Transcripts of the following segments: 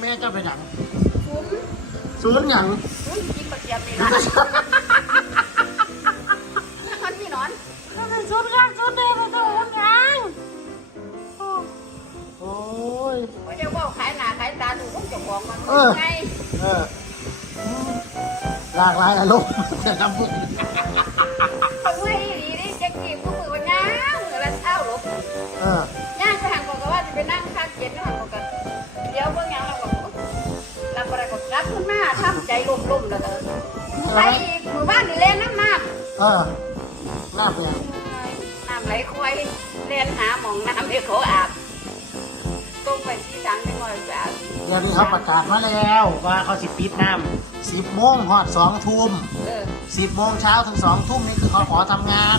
แม่เจ้าเป็นหยังคุ้มศูนย์หยังคุ้มกินปลาเกียบนี่ละคนพี่นอนศูนย์กันศูนย์เดียวไม่ต้องหยังโอ้ยว่าจะว่าขายหน้าขายตาดูพวกเจ้าของมันเออไงเออหลากหลายอารมณ์จะทำบุญเขาเว้ยดีนี่จะกี่พวกมือวันย่างมือละเช้าหรอกเออ ทำใจลุ่มๆแล้วก็ไปอีกมือบ้านนี่เล่นน้ำน้ำเออหน้าเปลี่ยนน้ำไหลควายเล่นหาหมองน้ำให้เขาอาบต้มไปที่ถังไม่ง่อยไปอาบเดี๋ยวนี้เขาประกาศมาแล้วว่าเขาสิปิดน้ำสิบโมงหอดสองทุ่มเออสิบโมงเช้าถึงสองทุ่มนี่คือเขาขอทำงาน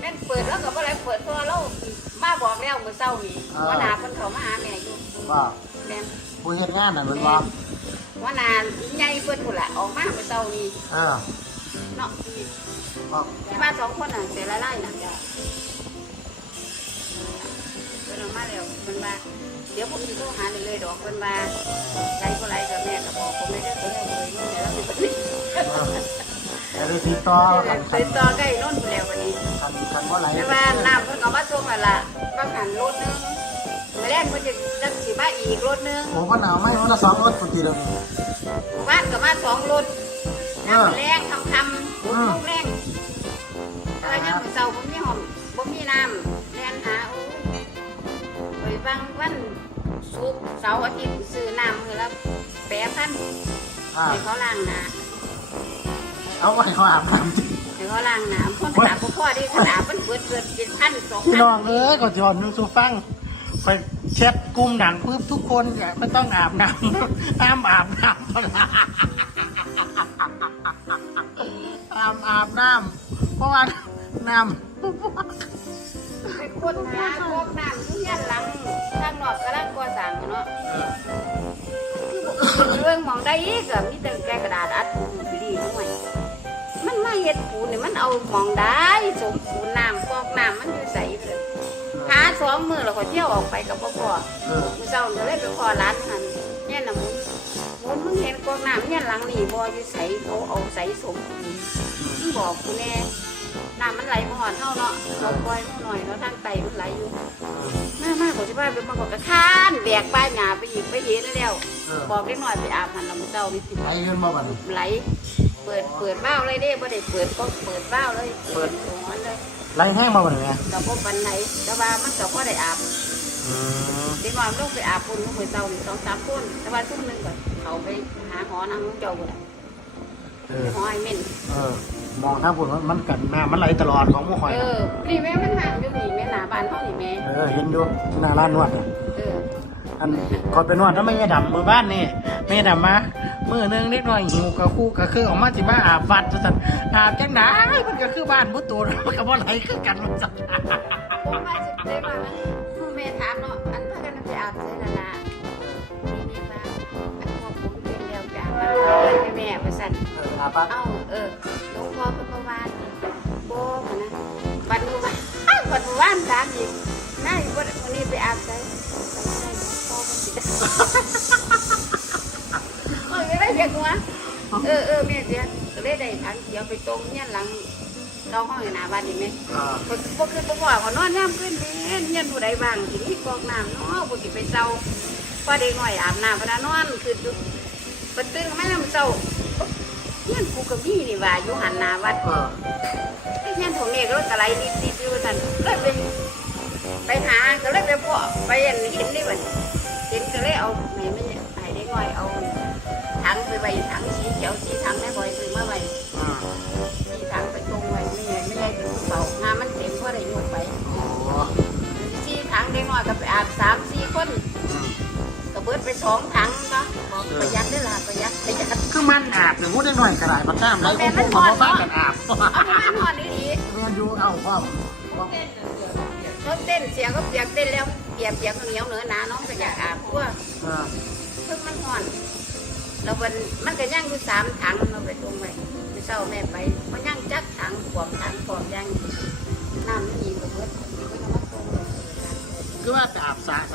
แม่นเปิดแล้วก็บ่ได้เปิดตัวเรามาบอกแล้วมื้อเช้านี้อ่าว่าหนาเพิ่นเขามาหาแม่อยู่ว่าแม่นผู้เฮ็ดงานน่ะเป็นว่า ว่าหนาใหญ่เพิ่นพุ่นล่ะออกมามื้อเช้านี้เออเนาะที่บอกที่มาสองคนน่ะเสียละลายน่ะจ้ะเพิ่นออกมาแล้วเพิ่นว่าเดี๋ยวผมสิโทรหาเลยๆดอกเพิ่นว่าไรบ่ไรกับแม่ก็บอกผมไม่ได้เพิ่นได้เลยนี่แต่เราสิเพิ่นเออแต่ได้ติดต่อกันไปต่อใกล้โน่นพุ่นแล้ววันนี้คันคันว่าไหลแต่ว่าน้ำเพิ่นก็มาส่งแล้วล่ะบางหันรถหนึงมา แล่นเพิ่นจะจักสิมาอีกรถหนึงโอ้ก็หนาวไหมวันละสองรถปกติเดิมหมู่บ้านก็มาสองรถน้ำแรงทำทำบุญลูกแรงแต่ว่ายังมื้อเช้าบ่มีหอมบ่มีน้ำแล่นหาโอ้ไปบางวันศุกร์เสาร์อาทิตย์ซื้อน้ำมื้อละแปดพันอ่าให้เขาล้างน้เอาไว้เขาอาบน้ำจริงำให้เขาล้างน้ำคนอาบบ่พอดีขนาดมันเบิดเบิดเป็นพันสองพี่พันน้องเอ้ยก่อนจะอ่อนนึงสูฟัง ไปเช็ดกลุ่มหนังปุ๊บทุกคนไม่ต้องอาบน้ำห้ามอาบน้ำห้ามอาบน้ำเพราะว่าน้ำไปคนหาพวกน้ำทุกยันหลังทางนอกกำลังก่อสร้างเนาะเรื่องมองได้อีกอะมีแต่แกกระดาษอัดปูนดีทั้งหมดมันมาเฮ็ดปูนนี่มันเอามองได้สมปูน หาสองมือแล้วก็เที่ยวออกไปกับพ่อพ่อเออมือเช้าจะเลยไปขอร้านหันเนี่ยน่ะมึงมึงมึงเห็นกอกน้ำเนี่ยหลังนี่บ่อยู่ใสเขาเอาใสสมปูนมึงบอกกูแน่น้ำมันไหลมาหอดเท่าเนาะเราปล่อยมันหน่อยเนาะทางไตมันไหลอยู่มากมากกว่าที่บ้านเป็นมาบอกกระคานแบกป้ายหยาไปอีกไปเห็นแล้ว เออบอกเล็กน้อยไปอาบหันลำเจ้านี่สิไหลเงินมาบัดนไหล เปิดเปิดบ้าวเลยเด้บ่ได้เปิดก็เปิดบ้าวเลยเปิดหัวเลยไหลแห้งมาบัดนไงกับพวกปันไหนแต่ว่ามันกับพ่ได้อาบอืมเด็กน้อยมันลงไปอาบคนลงไปเจ้านี่สองสามคนแต่ว่าทุ่มหนึงก็เขาไปหาหอนางเจ้าคนน่ะเออหอยเม่นเออ มองทางผมมันกันน้ำมันไหลตลอดของหมูหอย เออนี่แม่มันห่างอยู่นี่แม่หน้าบ้านเฮานี่แม่เออเห็นดูที่หน้าร้านนวดน่ะเออ อันก่อนไปนวดถ้าไม่ดำมือบ้านนี่ไม่ดำมามือหนึงเล็กน้อยหิวกับคู่ก็คือออกมาสิมาอาบวัดจังอาบจังไดมันก็คือบ้านผู้ตัวมันก็บ่ไหลคือกันมันจังผมว่าจะได้ว่ามันผู้แม่ถามเนาะอันพากันไปอาบใส่ละละนี่ว่าอันพอผมเป็นแล้วไปอาบน้ำให้แม่ว่าซั่นเอออาบปั๊บเอ้าเออหลวงพ่อก็ประวานโบ้มานะบัดมือวานบัดมือวานถามอีกนายวันวันนี้ไปอาบใส่ ไปใส่หลวงพ่อมันสิเออยังได้เรียกว่าเออเออแม่เสียก็เลยได้ถังเขียวไปตรงเนี่ยหลังเราห้องอยู่หน้าบ้านนี่แม่อ่าพอพอคือพอว่าเขานอนย่ำขึ้นเด่นเงี้ยผู้ใดบ้างทีนี้กรอกน้ำเนาะพอกิไปเศร้าพอเด็กหน่อยอาบน้ำพนันอนคือดูปตื่นมาแล้วมันเศร้าเงี้ยกูกับพี่นี่ว่าอยู่หันหน้าวัดเออเงี้ยของเมฆรถอะไรนิดนิดอยู่ท่านเลยไปไปหาก็เลยไปพ่อไปเห็นเห็นนี่มันเห็นก็เลยเอาไหนไม่ให้ได้ง่อยเอาถังไปไว้ถังสีเขียวสีถังได้บ่อยซื้อมาไว้อ่าสีถังไปตรงไว้ไม่ไงไม่ไงถึงเสางานมันเต็มเพราะได้ยกไปโอ้สี่ถังเด็กน้อยก็ไปอาบสามสี่คนอืมก็เบิดไปสองถังเนาะบอกประหยัดด้วยล่ะประหยัดประหยัดคือมันอาบหรือพูดได้หน่อยกระไรมันน้ำไหลเอาแม่พวกมันผมพอมาบ้านกันอาบเอามาหอนนี่ดีเรียนอยู่เอาพ่อ มรถเต้นเสียงก็เปียกเต้นแล้วเปียกเปียกเหนียวเหนือหนาน้องก็อยากอาบเพราะว่าเออเพิ่งมันหอนเราเป็นมันก็ย่างอยู่สามถังเราไปตรงไปไปเศร้าแม่ไปมันย่างจักถังขวบถังขวบย่างน้ำมันยิงกับเบิดมันก็มาตรงเลยคือว่าไปอาบสระส